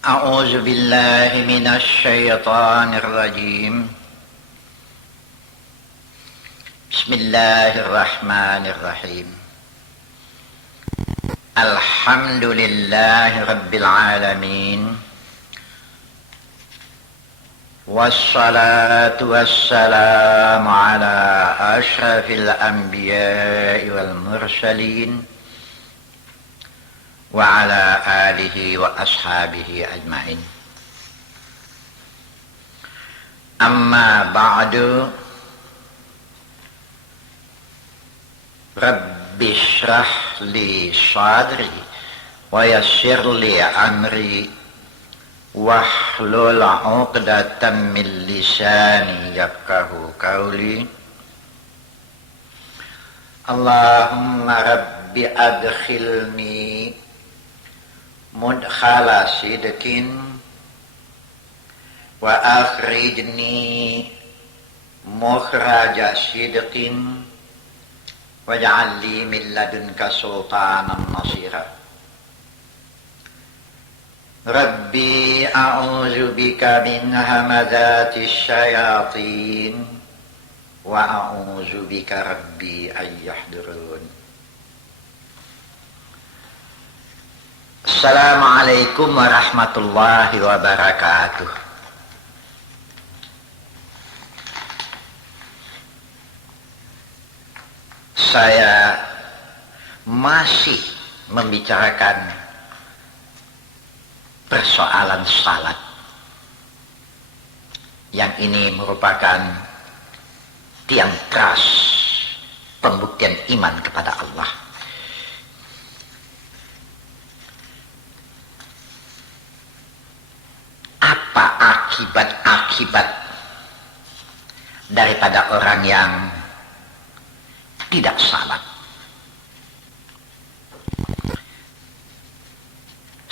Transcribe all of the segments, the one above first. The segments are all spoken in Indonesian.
أعوذ بالله من الشيطان الرجيم. بسم الله الرحمن الرحيم. الحمد لله رب العالمين، والصلاة والسلام على أشرف الأنبياء والمرسلين وعلى آله وأصحابه أجمعين. أما بعد، رب اشرح لي صدري ويسر لي أمري واحلل عقدة من لساني يفقهوا قولي. اللهم رب أدخلني mudkhala sidqin wa akhrijni mukhraja sidqin waj'al li min ladunka sultanan nasira. Rabbi a'udzu bika min hamazati syayatin wa a'udzu bika rabbi an yahdurun. Assalamualaikum warahmatullahi wabarakatuh. Saya masih membicarakan persoalan salat. Yang ini merupakan tiang keras pembuktian iman kepada Allah. Apa akibat-akibat daripada orang yang tidak salat?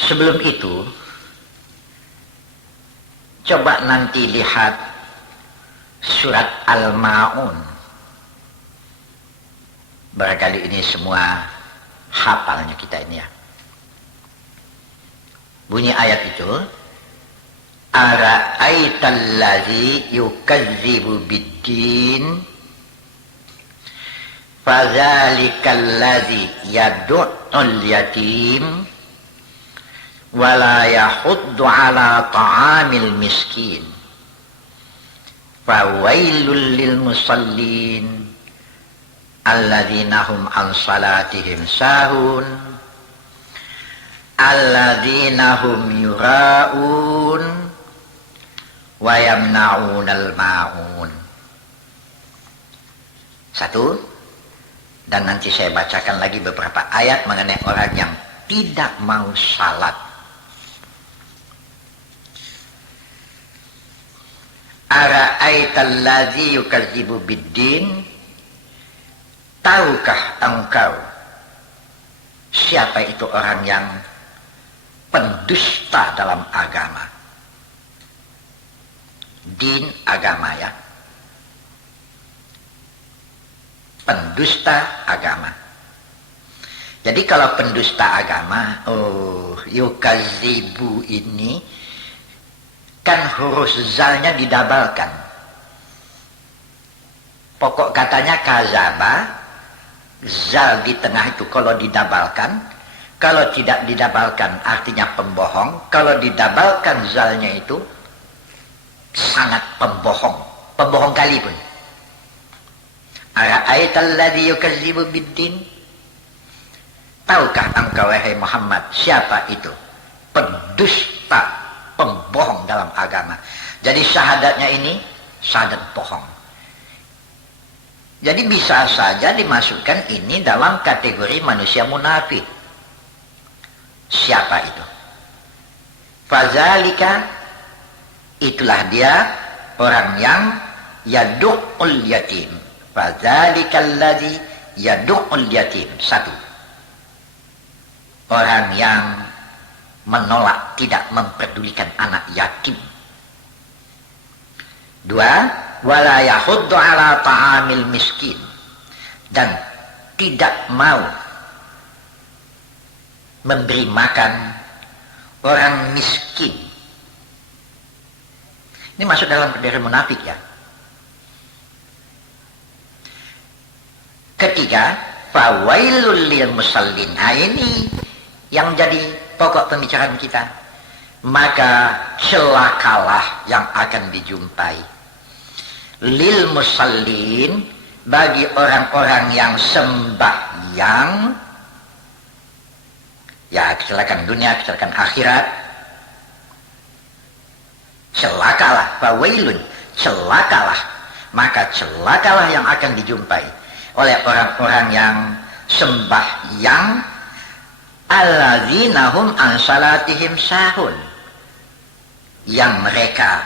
Sebelum itu, coba nanti lihat surat Al-Ma'un. Barangkali ini semua hafalnya kita ini ya. Bunyi ayat itu, ara'aitallazi yukazzibu biddin fadhalikallazi yad'ul yatim wala yahuddu ala ta'amil miskin fawailul lil musallin alladzina hum an salatihim sahun alladzina hum yura'un wa yamna'unal ma'un. Satu, dan nanti saya bacakan lagi beberapa ayat mengenai orang yang tidak mau salat. Ara'aitallazi yukadzibu biddin, tahukah engkau siapa itu orang yang pendusta dalam agama? Din, agama ya. Pendusta agama. Jadi kalau pendusta agama, yukazibu ini kan huruf zalnya didabalkan. Pokok katanya kazaba, zal di tengah itu kalau didabalkan, kalau tidak didabalkan artinya pembohong, kalau didabalkan zalnya itu sangat pembohong, pembohong kali pun. Ara'aitalladzi yukadzibu biddin, tahukah engkau wahai Muhammad siapa itu pendusta, pembohong dalam agama. Jadi syahadatnya ini syahadat bohong. Jadi bisa saja dimasukkan ini dalam kategori manusia munafik. Siapa itu? Fazalika, itulah dia orang yang yad'ul yatim. Fadzalikal-ladzi yad'ul yatim. Satu, orang yang menolak, tidak memperdulikan anak yatim. Dua, wala yahuddu ala ta'amil miskin, dan tidak mau memberi makan orang miskin. Ini masuk dalam kriteria munafik ya. Ketiga, fawailul lil musallin. Nah, ini yang jadi pokok pembicaraan kita. Maka celakalah yang akan dijumpai. Lil musallin, bagi orang-orang yang sembahyang, ya kecelakaan dunia, kecelakaan akhirat. Celakalah, fawailun, celakalah. Maka celakalah yang akan dijumpai oleh orang-orang yang sembahyang, alladzina hum an salatihim sahun, yang mereka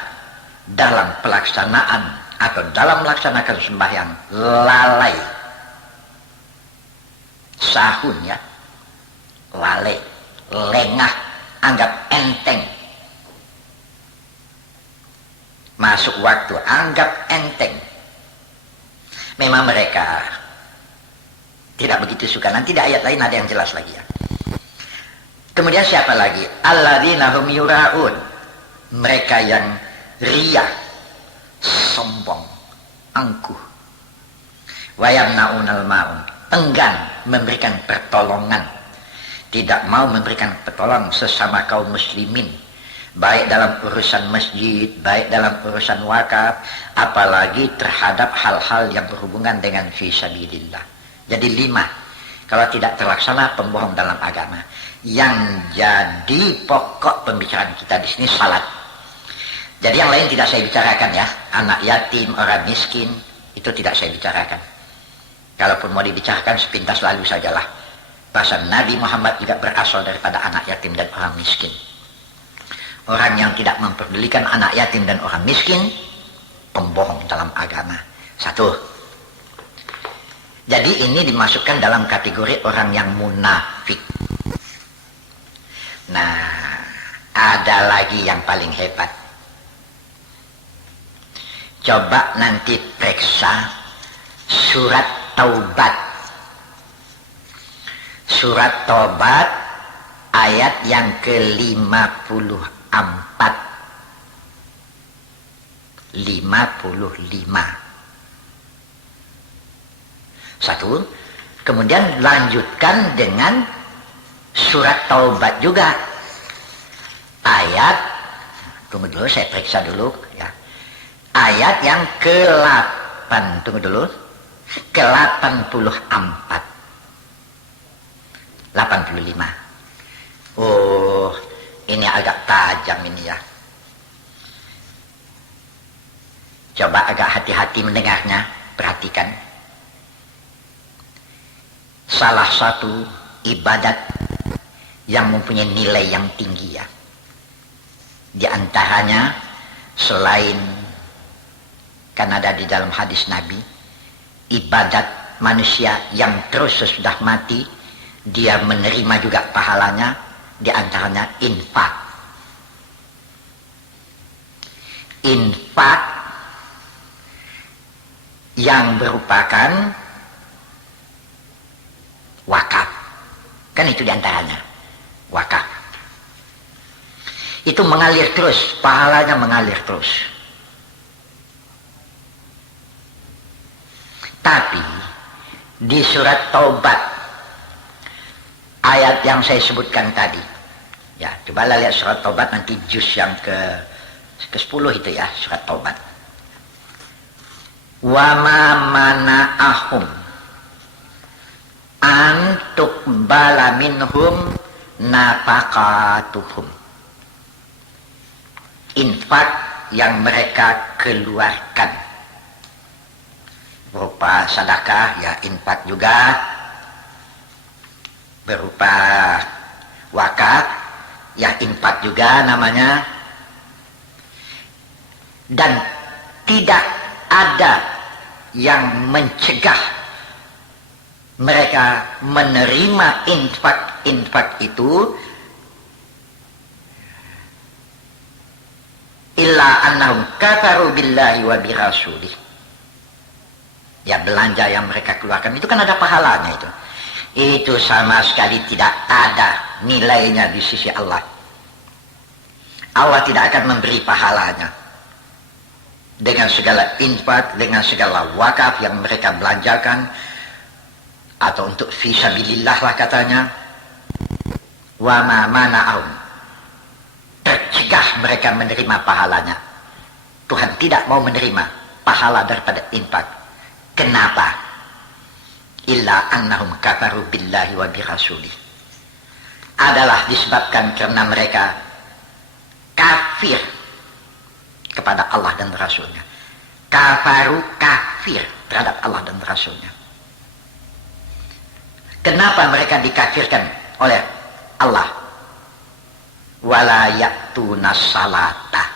dalam pelaksanaan atau dalam melaksanakan sembahyang lalai. Sahun ya, lalai, lengah, anggap enteng. Masuk waktu, anggap enteng. Memang mereka tidak begitu suka. Nanti di ayat lain ada yang jelas lagi ya. Kemudian siapa lagi? Alladzina hum yura'un. Mereka yang riya, sombong, angkuh. Wa yamna'unal ma'un. Enggan memberikan pertolongan. Tidak mau memberikan pertolongan sesama kaum muslimin. Baik dalam urusan masjid, baik dalam urusan wakaf, apalagi terhadap hal-hal yang berhubungan dengan fisabilillah. Jadi 5, kalau tidak terlaksana pembohong dalam agama. Yang jadi pokok pembicaraan kita di sini salat. Jadi yang lain tidak saya bicarakan ya, anak yatim, orang miskin, itu tidak saya bicarakan. Kalaupun mau dibicarakan sepintas lalu sajalah. Bahasa Nabi Muhammad juga berasal daripada anak yatim dan orang miskin. Orang yang tidak memperdulikan anak yatim dan orang miskin, pembohong dalam agama. 1. Jadi ini dimasukkan dalam kategori orang yang munafik. Nah, ada lagi yang paling hebat. Coba nanti periksa surat Taubat. Surat Taubat ayat yang ke-54. 55. 1. Kemudian lanjutkan dengan surat Taubat juga. Ayat, tunggu dulu saya periksa dulu ya. Ayat yang ke-8, tunggu dulu. Ke-84. 85. Oh, ini agak tajam ini ya. Coba agak hati-hati mendengarnya, perhatikan. Salah satu ibadat yang mempunyai nilai yang tinggi ya. Di antaranya selain kan ada di dalam hadis Nabi, ibadat manusia yang terus sesudah mati dia menerima juga pahalanya, di antaranya infak. Infak yang merupakan wakaf. Kan itu di antaranya wakaf. Itu mengalir terus, pahalanya mengalir terus. Tapi di surat Taubat ayat yang saya sebutkan tadi, ya coba lihat surat Taubat nanti juz yang ke-10 itu ya, surat Taubat. Wa ma mana'ahum an tuqbala minhum nafaqatuhum. Infak yang mereka keluarkan berupa sedekah ya, infak juga berupa wakaf ya, infak juga namanya. Dan tidak ada yang mencegah mereka menerima infak itu illa annahum kafaru billahi wa birasulih. Ya, belanja yang mereka keluarkan itu kan ada pahalanya itu. Itu sama sekali tidak ada nilainya di sisi Allah. Allah tidak akan memberi pahalanya. Dengan segala infak, dengan segala wakaf yang mereka belanjakan, atau untuk fisabilillah lah katanya. Wa ma mana'ahum, tercegah mereka menerima pahalanya. Tuhan tidak mau menerima pahala daripada infak. Kenapa? Illa annahum kafaru billahi wa birasulih. Adalah disebabkan karena mereka kafir kepada Allah dan Rasulnya. Kafaru, kafir terhadap Allah dan Rasulnya. Kenapa mereka dikafirkan oleh Allah? Wala ya'tuna salata,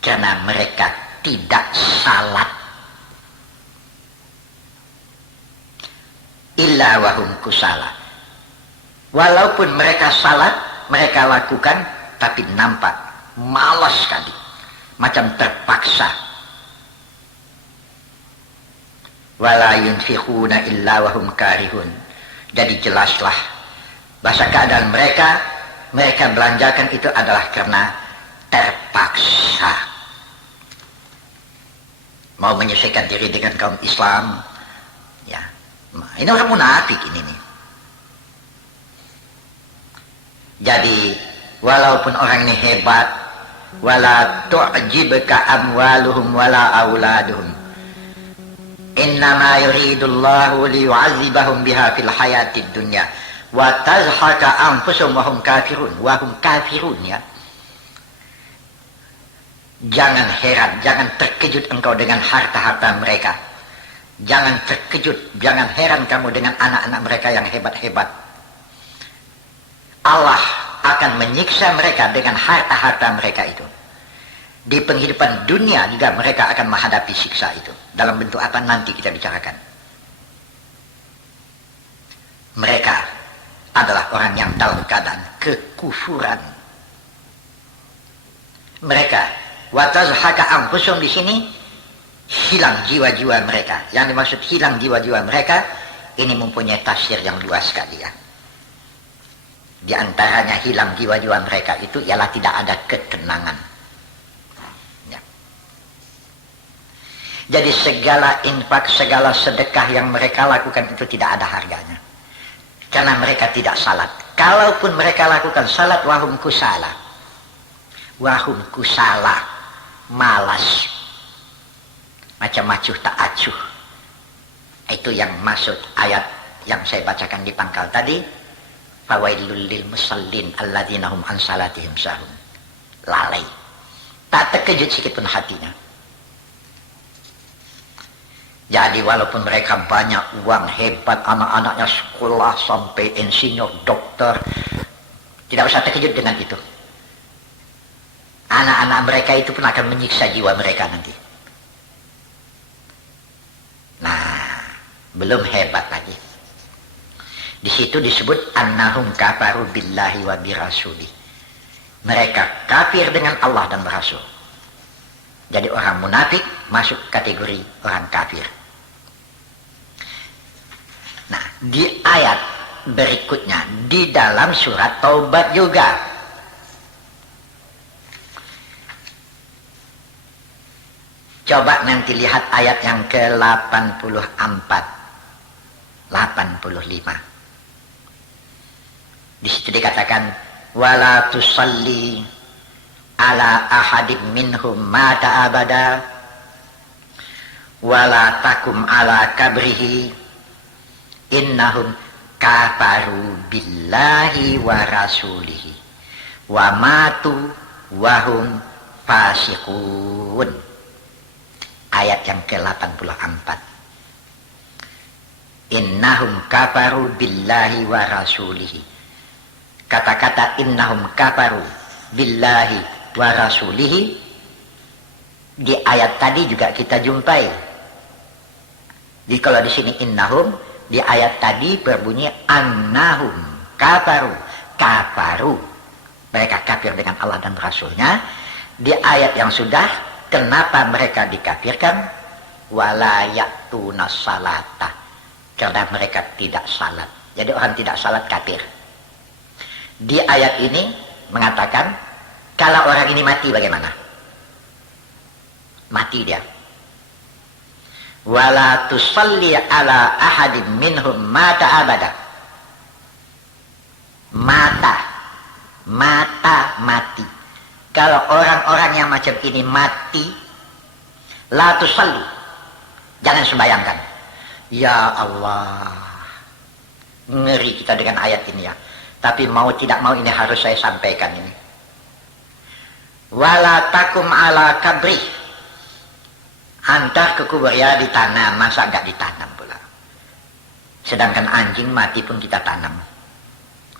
karena mereka tidak salat. Illa wahum kusala, walaupun mereka salat, mereka lakukan, tapi nampak malas sekali, macam terpaksa. Wala yunfiquna illa wahum karihun. Jadi jelaslah bahasa keadaan mereka belanjakan itu adalah karena terpaksa. Mau menyelesaikan diri dengan kaum Islam, ya. Ini orang munafik ini nih. Jadi walaupun orang ini hebat, wala tu'jibka amwaluhum wala auladuhum, innama yuridullahu liyu'adzibahum biha fil hayatid dunya wa tazhaka anfusuhum wa hum kafirun, ya. Jangan heran, jangan terkejut engkau dengan harta-harta mereka. Jangan terkejut, jangan heran kamu dengan anak-anak mereka yang hebat-hebat. Allah akan menyiksa mereka dengan harta-harta mereka itu. Di penghidupan dunia juga mereka akan menghadapi siksa itu. Dalam bentuk apa nanti kita bicarakan. Mereka adalah orang yang dalam keadaan kekufuran. Mereka, watazhaka anfusum di sini, hilang jiwa-jiwa mereka. Yang dimaksud hilang jiwa-jiwa mereka, ini mempunyai tafsir yang luas sekali, ya. Di antaranya hilang jiwa-jiwa mereka itu ialah tidak ada ketenangan. Ya. Jadi segala infak, segala sedekah yang mereka lakukan itu tidak ada harganya. Karena mereka tidak salat. Kalaupun mereka lakukan salat, wahum kusala. Wahum kusala, malas. Macam acuh tak acuh. Itu yang maksud ayat yang saya bacakan di pangkal tadi. Fawailul lil musallin alladzina hum an salatihim sahun. Lalai. Tak terkejut sedikit pun hatinya. Jadi walaupun mereka banyak uang, hebat, anak-anaknya sekolah sampai insinyur, dokter, tidak usah terkejut dengan itu. Anak-anak mereka itu pun akan menyiksa jiwa mereka nanti. Nah, belum hebat lagi. Di situ disebut annahum kafaru billahi wa birasuli. Mereka kafir dengan Allah dan Rasul. Jadi orang munafik masuk kategori orang kafir. Nah, di ayat berikutnya di dalam surat Taubat juga. Coba nanti lihat ayat yang ke-84, 85. Di situ dikatakan wala tusalli ala ahadim minhum mata abada wala takum ala kabrihi innahum kafaru billahi wa rasulihi wa matu wa hum fasiqun. Ayat yang ke-84. Innahum kafaru billahi wa rasulihi. Kata-kata innahum kafaru billahi wa rasulihi di ayat tadi juga kita jumpai. Jadi kalau di sini innahum, di ayat tadi berbunyi annahum kafaru. Kafaru. Mereka kafir dengan Allah dan Rasulnya. Di ayat yang sudah, kenapa mereka dikafirkan? Wala ya'tuna salata. Karena mereka tidak salat. Jadi orang tidak salat kafir. Di ayat ini mengatakan Kalau orang ini mati bagaimana? Mati dia. Wala tusalli ala ahadin minhum mata abada. Mata mati. Kalau orang-orang yang macam ini mati, la tusalli, jangan sembayangkan. Ya Allah, ngeri kita dengan ayat ini ya. Tapi mau tidak mau ini harus saya sampaikan ini. Wala takum ala kabri, hantar ke kubur ya ditanam, masa enggak ditanam pula. Sedangkan anjing mati pun kita tanam.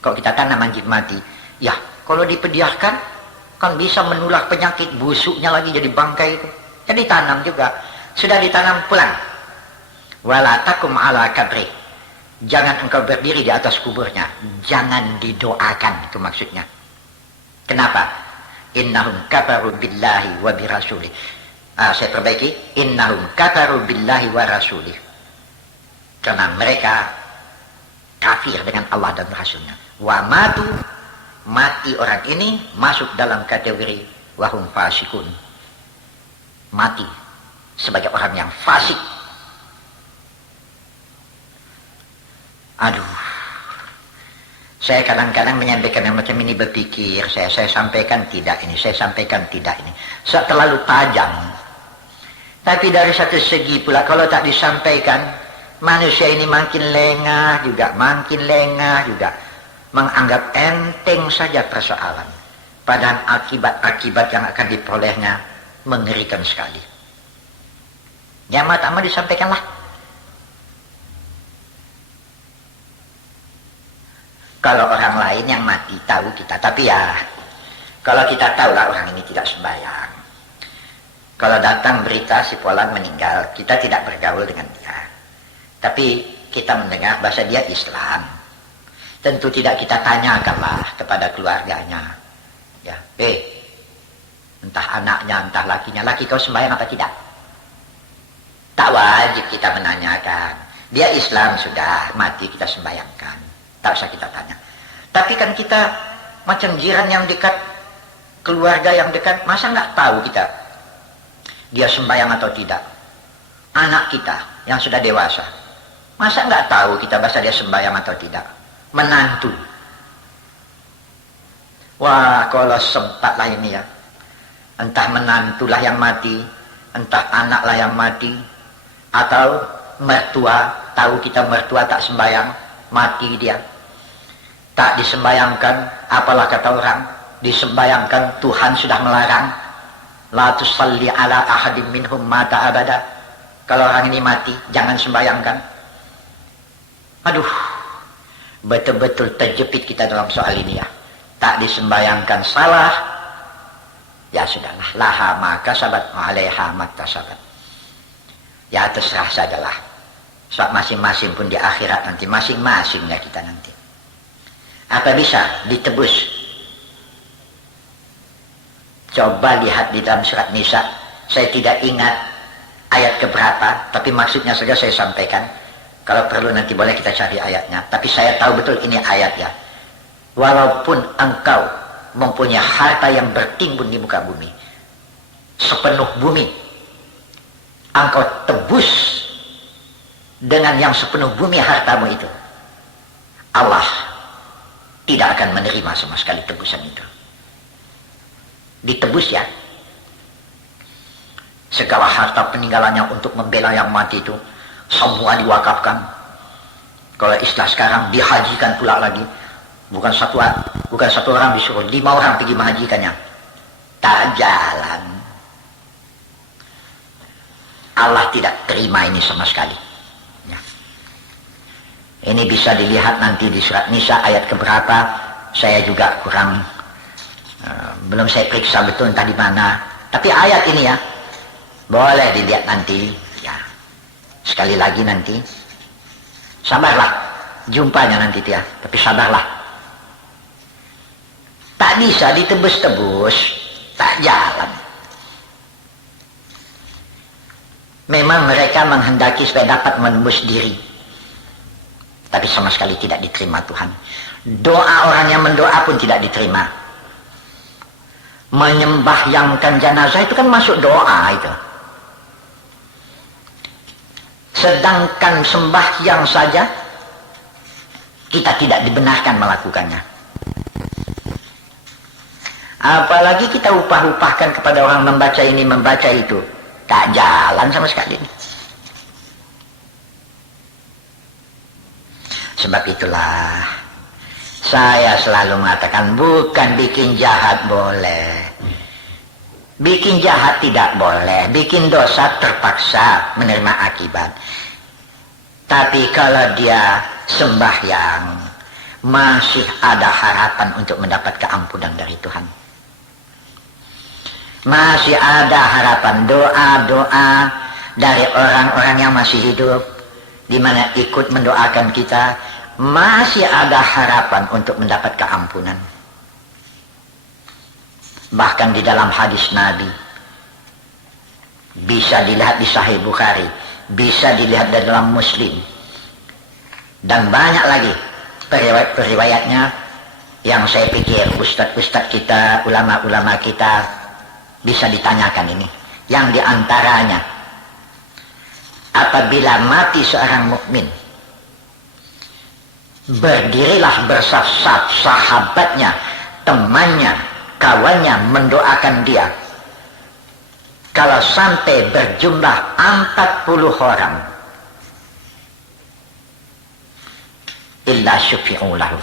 Kalau kita tanam anjing mati, ya kalau dipediahkan kan bisa menular penyakit, busuknya lagi jadi bangkai itu. Jadi tanam juga, sudah ditanam pulang. Wala takum ala kabri, jangan engkau berdiri di atas kuburnya, jangan didoakan, itu maksudnya. Kenapa? Innahum kafaru billahi wa birasuli. Saya perbaiki, innahum kafaru billahi wa rasuli. Karena mereka kafir dengan Allah dan Rasulnya. Wa mati orang ini masuk dalam kategori wahum fasikun. Mati sebagai orang yang fasik. Aduh, saya kadang-kadang menyampaikan yang macam ini berpikir, saya sampaikan tidak ini, saya sampaikan tidak ini. Terlalu tajam. Tapi dari satu segi pula, kalau tak disampaikan, manusia ini makin lengah juga, menganggap enteng saja persoalan. Padahal akibat-akibat yang akan diperolehnya mengerikan sekali. Yang pertama disampaikanlah. Kalau orang lain yang mati tahu kita, tapi ya kalau kita tahulah orang ini tidak sembahyang. Kalau datang berita si Fulan meninggal, kita tidak bergaul dengan dia. Tapi kita mendengar bahasa dia Islam. Tentu tidak kita tanyakanlah kepada keluarganya. Ya, entah anaknya, entah lakinya, laki kau sembahyang apa tidak? Tak wajib kita menanyakan. Dia Islam sudah, mati kita sembahyangkan. Tak usah kita tanya. Tapi kan kita macam jiran yang dekat, keluarga yang dekat, masa nggak tahu kita dia sembahyang atau tidak? Anak kita yang sudah dewasa, masa nggak tahu kita bahasa dia sembahyang atau tidak? Menantu. Wah, kalau sempatlah ini ya, entah menantulah yang mati, entah anaklah yang mati, atau mertua, tahu kita mertua tak sembahyang, mati dia. Tak disembayangkan, apalah kata orang, disembayangkan Tuhan sudah melarang. La tusalli ala ahadim minhum mata abada. Kalau orang ini mati, jangan sembayangkan. Aduh, betul-betul terjepit kita dalam soal ini ya. Tak disembayangkan salah, ya sudahlah, laha maka sabat alaiha maktasabat. Ya terserah sajalah. Sebab masing-masing pun di akhirat nanti, masing-masing ya kita nanti. Apa bisa ditebus? Coba lihat di dalam surat Nisa. Saya tidak ingat ayat keberapa, tapi maksudnya saja saya sampaikan. Kalau perlu nanti boleh kita cari ayatnya. Tapi saya tahu betul ini ayat ya. Walaupun engkau mempunyai harta yang bertimbun di muka bumi, sepenuh bumi, engkau tebus dengan yang sepenuh bumi hartamu itu, Allah tidak akan menerima sama sekali tebusan itu. Ditebus ya. Segala harta peninggalannya untuk membela yang mati itu semua diwakafkan. Kalau istilah sekarang dihajikan pula lagi. Bukan satu orang disuruh, 5 orang pergi menghajikannya. Tak jalan. Allah tidak terima ini sama sekali. Ya. Ini bisa dilihat nanti di surat Nisa ayat keberapa. Saya juga kurang, belum saya periksa betul entah di mana. Tapi ayat ini ya, boleh dilihat nanti. Ya. Sekali lagi nanti. Sabarlah, jumpanya nanti ya. Tapi sabarlah. Tak bisa ditebus-tebus, tak jalan. Memang mereka menghendaki supaya dapat menembus diri, tapi sama sekali tidak diterima Tuhan. Doa orang yang mendoa pun tidak diterima. Menyembahyangkan jenazah itu kan masuk doa itu. Sedangkan sembahyang saja kita tidak dibenarkan melakukannya. Apalagi kita upah-upahkan kepada orang membaca ini, membaca itu. Tak jalan sama sekali. Sebab itulah saya selalu mengatakan bukan bikin jahat boleh. Bikin jahat tidak boleh. Bikin dosa terpaksa menerima akibat. Tapi kalau dia sembahyang, masih ada harapan untuk mendapat keampunan dari Tuhan. Masih ada harapan, doa-doa dari orang-orang yang masih hidup, di mana ikut mendoakan kita, masih ada harapan untuk mendapat keampunan. Bahkan di dalam hadis Nabi, bisa dilihat di Sahih Bukhari, bisa dilihat di dalam Muslim, dan banyak lagi periwayat-periwayatnya yang saya pikir ustadz-ustadz kita, ulama-ulama kita bisa ditanyakan ini. Yang diantaranya, apabila mati seorang mukmin, berdirilah bersaf-saf sahabatnya, temannya, kawannya mendoakan dia. Kalau sampai berjumlah 40 orang, illa syufi'u lahu,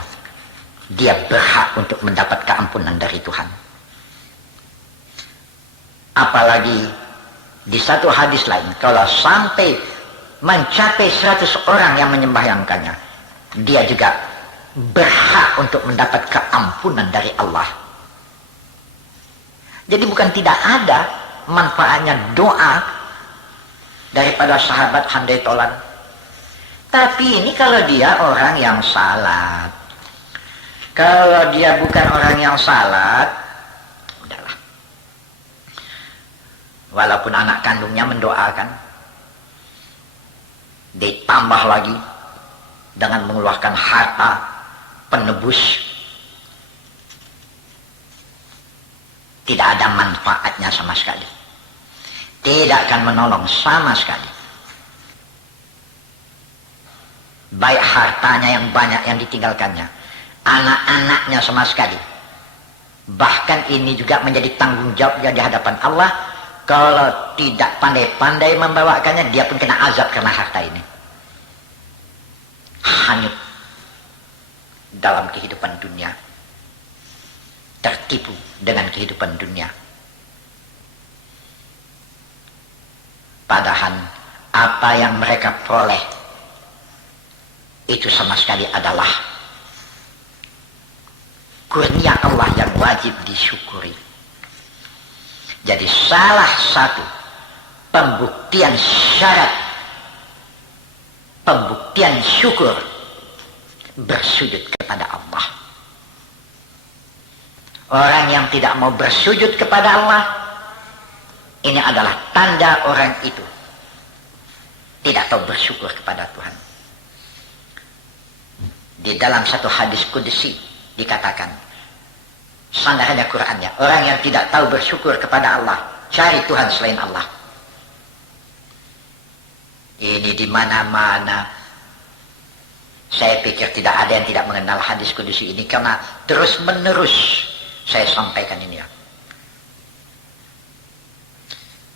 dia berhak untuk mendapat keampunan dari Tuhan. Apalagi di satu hadis lain, kalau sampai mencapai 100 orang yang menyembahyangkannya, dia juga berhak untuk mendapat keampunan dari Allah. Jadi bukan tidak ada manfaatnya doa daripada sahabat handai tolan. Tapi ini kalau dia orang yang salat. Kalau dia bukan orang yang salat, udahlah. Walaupun anak kandungnya mendoakan, ditambah lagi dengan mengeluarkan harta penebus, tidak ada manfaatnya sama sekali. Tidak akan menolong sama sekali. Baik hartanya yang banyak yang ditinggalkannya, anak-anaknya sama sekali. Bahkan ini juga menjadi tanggung jawabnya di hadapan Allah. Kalau tidak pandai-pandai membawakannya, dia pun kena azab karena harta ini. Hanyut dalam kehidupan dunia, tertipu dengan kehidupan dunia. Padahal apa yang mereka peroleh itu sama sekali adalah kurnia Allah yang wajib disyukuri. Jadi salah satu pembuktian syarat, pembuktian syukur, bersujud kepada Allah. Orang yang tidak mau bersujud kepada Allah, ini adalah tanda orang itu tidak tahu bersyukur kepada Tuhan. Di dalam satu hadis qudsi dikatakan, sandarnya Qur'annya, orang yang tidak tahu bersyukur kepada Allah, cari Tuhan selain Allah. Ini di mana-mana. Saya pikir tidak ada yang tidak mengenal hadis qudsi ini, karena terus-menerus saya sampaikan ini ya.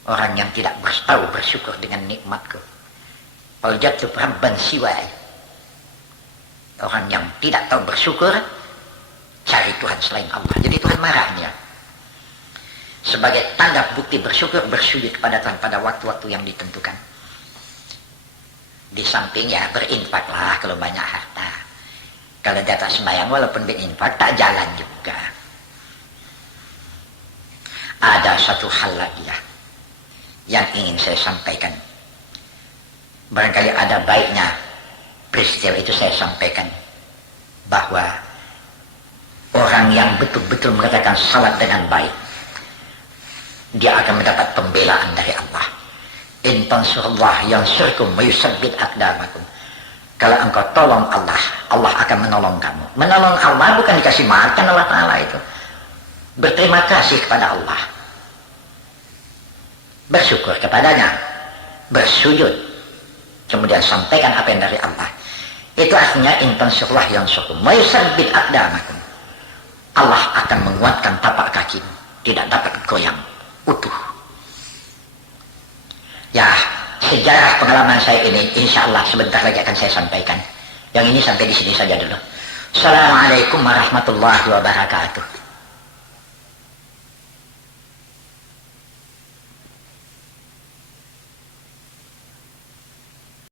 Orang yang tidak tahu bersyukur dengan nikmatku, faljatu rabban siwai. Orang yang tidak tahu bersyukur, cari Tuhan selain Allah. Jadi Tuhan marahnya. Sebagai tanda bukti bersyukur, bersujud kepada Tuhan pada waktu-waktu yang ditentukan. Di sampingnya berinfaklah kalau banyak harta. Kalau di atas sembahyang walaupun berinfak tak jalan juga. Ada satu hal lagi ya yang ingin saya sampaikan. Barangkali ada baiknya peristiwa itu saya sampaikan, bahwa orang yang betul-betul mengatakan salat dengan baik, dia akan mendapat pembelaan dari Allah. In tansurullah yansurkum wa yusabbit aqdamakum. Kalau engkau tolong Allah, Allah akan menolong kamu. Menolong Allah bukan dikasih makan Allah Ta'ala itu. berterima kasih kepada Allah, bersyukur kepadanya, bersujud, kemudian sampaikan apa yang dari Allah. Itu artinya intansyurullah yang syukur. Mayusabbit aqdamakum. Allah akan menguatkan tapak kaki, tidak dapat goyang, utuh. Ya, sejarah pengalaman saya ini insya Allah sebentar lagi akan saya sampaikan. Yang ini sampai di sini saja dulu. Assalamualaikum warahmatullahi wabarakatuh.